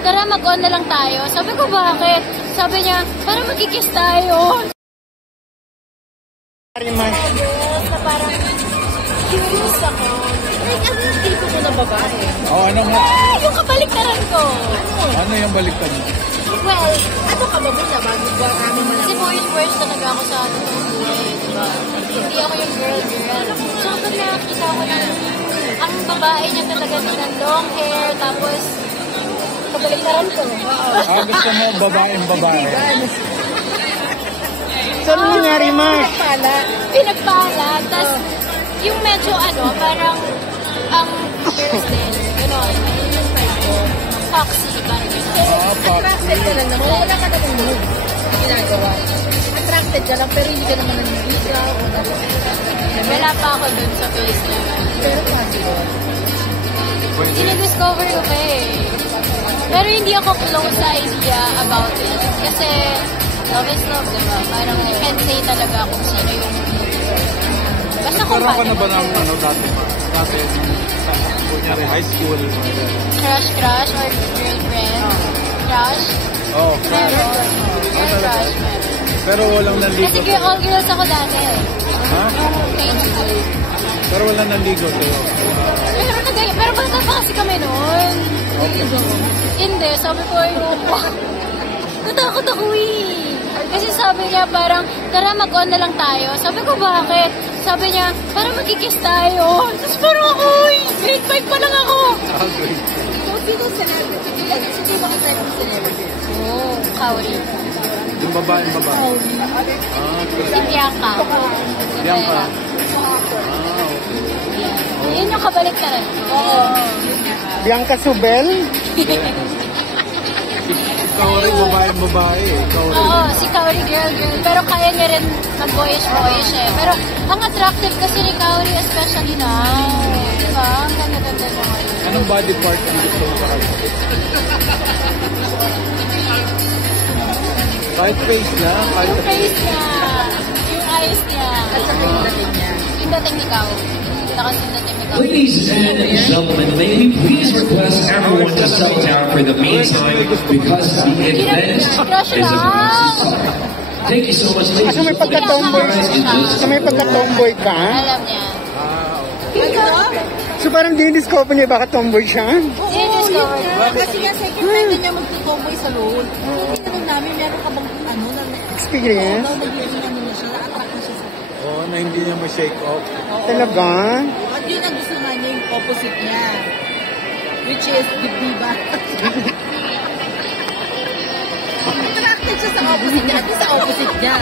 tara mag-on na lang tayo. Sabi ko, bakit? Sabi niya, para magkikiss tayo. Na parang curious ako. Like, ano yung tipo ko na babae? Oh, ano nga? Yung kabaliktaran ko. Ano yung baliktaran mo? Well, ano ka ba na bago ba namin man? Kasi boys talaga ako sa totoong buhay, diba? Hindi ako yung girl. So, pag nakakita ko na ang babae niya talaga ng long hair, tapos kabaliktaran ko. Gusto mo babae. So, ano nangyari, Ma? Pinagpala. Tapos, yung medyo parang ang girls din, gano'n. Yung type ko, foxy, parang gano'n. Attracted ka lang naman. Wala ka naman move. Ginagawa. Attracted ka lang, pero hindi ka naman naniligaw o wala pa ako dun sa face niya. Pero paano yun? Dinidiscover ko pa eh. Pero hindi ako close sa idea about it. Kasi love is love, diba? Parang you can say talaga kung sino yung basta kung Nagkaroon ka na ba ng dati? Kunyari high school? Crush or girlfriend? Crush? Oh, Meron. Crush, meron. Pero walang naligo. Kasi all girls ako dati. Ha? Yung grade school. Pero walang naligo sa'yo. Pero bata pa kasi kami noon. Hindi, sabi ko ayoko. Natakot ako eh. Kasi sabi niya parang, tara mag-on na lang tayo. Sabi ko, bakit? Sabi niya, para magkikiss tayo. Tapos parang ako, grade 5 pa lang ako. So, sino celebrity? Sino ba ang type of celebrity? Oh, Kauri. Yung babae. Si Bianca. Bianca. Yun yung kabaliktaran. Oo. Bianca Subel? Ikaw rin babae. Oo, si Kauri girl. Pero kaya niya rin mag-boyish eh. Pero ang attractive kasi ni Kauri, especially now. Diba? Ang ganda-ganda na ngayon. Anong body part ang gusto mo para? Kahit face niya? Yung face niya, yung eyes niya. At saka yung dating niya. Yung dating ni Kauri. Ladies and gentlemen, may we please request everyone to settle down for the meantime because the event is about to start. Thank you so much, ladies Kasi may pagka-tomboy ka? Alam niya. So parang dinidiscover niya baka tomboy siya? Dinidiscover. Kasi nga second time na niya magtutomboy sa role. Tinanong namin, meron ka bang experience? na siya, na-attract na siya sa Oo, na hindi niya ma-shake off. Talaga? At yun ang gusto nga niya yung opposite niya. Which is dibdiba. Attracted siya sa opposite niya. At sa opposite niya.